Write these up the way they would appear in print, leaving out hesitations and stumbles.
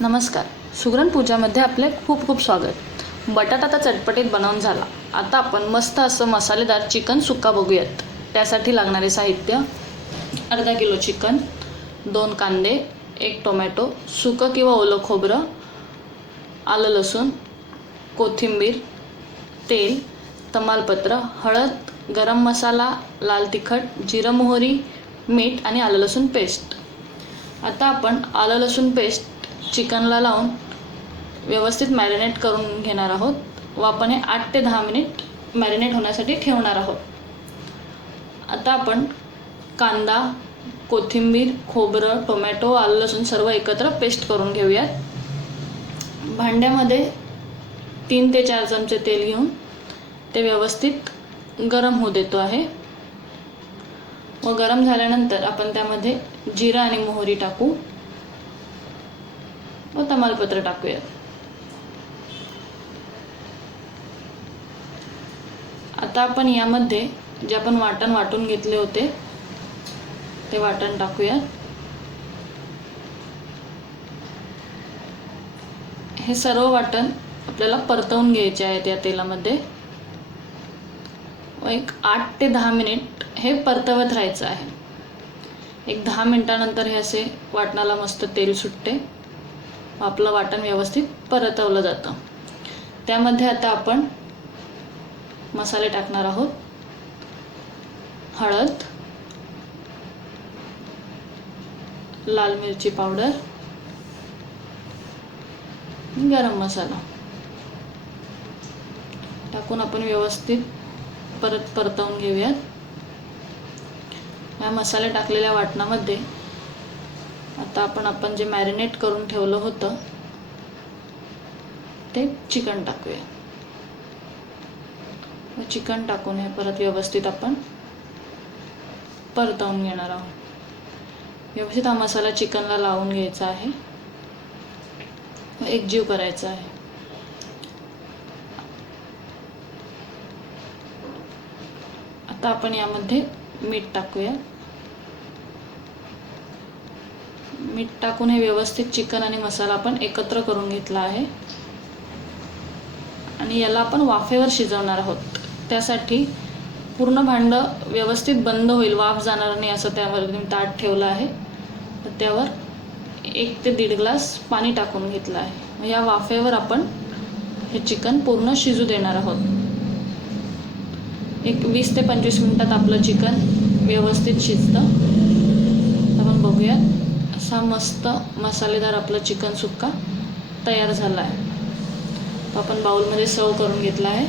नमस्कार. सुगरण पूजामध्ये आपले खूप खूप स्वागत. बटाटा आता चटपटीत बनवून झाला. आता आपण मस्त असं मसालेदार चिकन सुक्का बघूयात. त्यासाठी लागणारे साहित्य: अर्धा किलो चिकन, 2 कांदे, 1 टोमॅटो, सुकं किंवा ओलं खोबरं, आलं लसूण, कोथिंबीर, तेल, तमालपत्र, हळद, गरम मसाला, लाल तिखट, जिरं मोहरी, मीठ आणि आलं लसूण पेस्ट. आता आपण आलं लसूण पेस्ट चिकनला लावून व्यवस्थित मॅरिनेट करून घेणार आहोत व आपण हे 8 ते 10 मिनिट मॅरिनेट होण्यासाठी ठेवणार आहोत. आता आपण कांदा, कोथिंबीर, खोबरं, टोमॅटो, आलं लसूण सर्व एकत्र पेस्ट करून घेऊयात. भांड्यामध्ये 3 ते 4 चमचे तेल घेऊन ते व्यवस्थित गरम होऊ देतो आहे व गरम झाल्यानंतर आपण त्यामध्ये जिरा आणि मोहरी टाकू व तमालपत्र टाकूयात. आता आपण यामध्ये जे आपण वाटण वाटून घेतले होते ते वाटण टाकूयात. हे सर्व वाटण आपल्याला परतवून घ्यायचे आहे त्या तेलामध्ये व एक 8 ते 10 मिनिट हे परतवत राहायचं आहे. एक 10 मिनिटानंतर हे असे वाटणाला मस्त तेल सुटते व आपलं वाटण व्यवस्थित परतवलं जातं. त्यामध्ये आता आपण मसाले टाकणार आहोत: हळद, लाल मिरची पावडर, गरम मसाला टाकून आपण व्यवस्थित परतवून घेऊयात. या मसाले टाकलेल्या वाटणामध्ये आता आपण जे मॅरिनेट करून ठेवलं होतं ते चिकन टाकूया. चिकन टाकून हे परत व्यवस्थित आपण परतवून घेणार आहोत. व्यवस्थित हा मसाला चिकनला लावून घ्यायचा आहे व एकजीव करायचा आहे. आता आपण यामध्ये मीठ टाकूया. मीठ टाकून हे व्यवस्थित चिकन आणि मसाला आपण एकत्र करून घेतला आहे आणि याला आपण वाफेवर शिजवणार आहोत. त्यासाठी पूर्ण भांडं व्यवस्थित बंद होईल, वाफ जाणार नाही असं त्यावर मी ताट ठेवलं आहे. तर त्यावर 1 ते 1.5 ग्लास पाणी टाकून घेतलं आहे. मग या वाफेवर आपण हे चिकन पूर्ण शिजू देणार आहोत. एक 20 ते 25 मिनिटात आपलं चिकन व्यवस्थित शिजतं. आपण बघूयात. असा मस्त मसालेदार आपलं चिकन सुक्का तयार झाला आहे. तो आपण बाउलमध्ये सर्व करून घेतला आहे.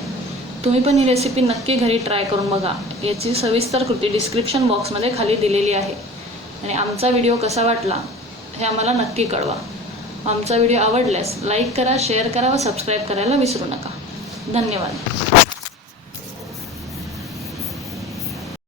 तुम्ही पण ही रेसिपी नक्की घरी ट्राय करून बघा. याची सविस्तर कृती डिस्क्रिप्शन बॉक्समध्ये खाली दिलेली आहे. आणि आमचा व्हिडिओ कसा वाटला हे आम्हाला नक्की कळवा. आमचा व्हिडिओ आवडल्यास लाईक करा, शेअर करा व सबस्क्राईब करायला विसरू नका. धन्यवाद.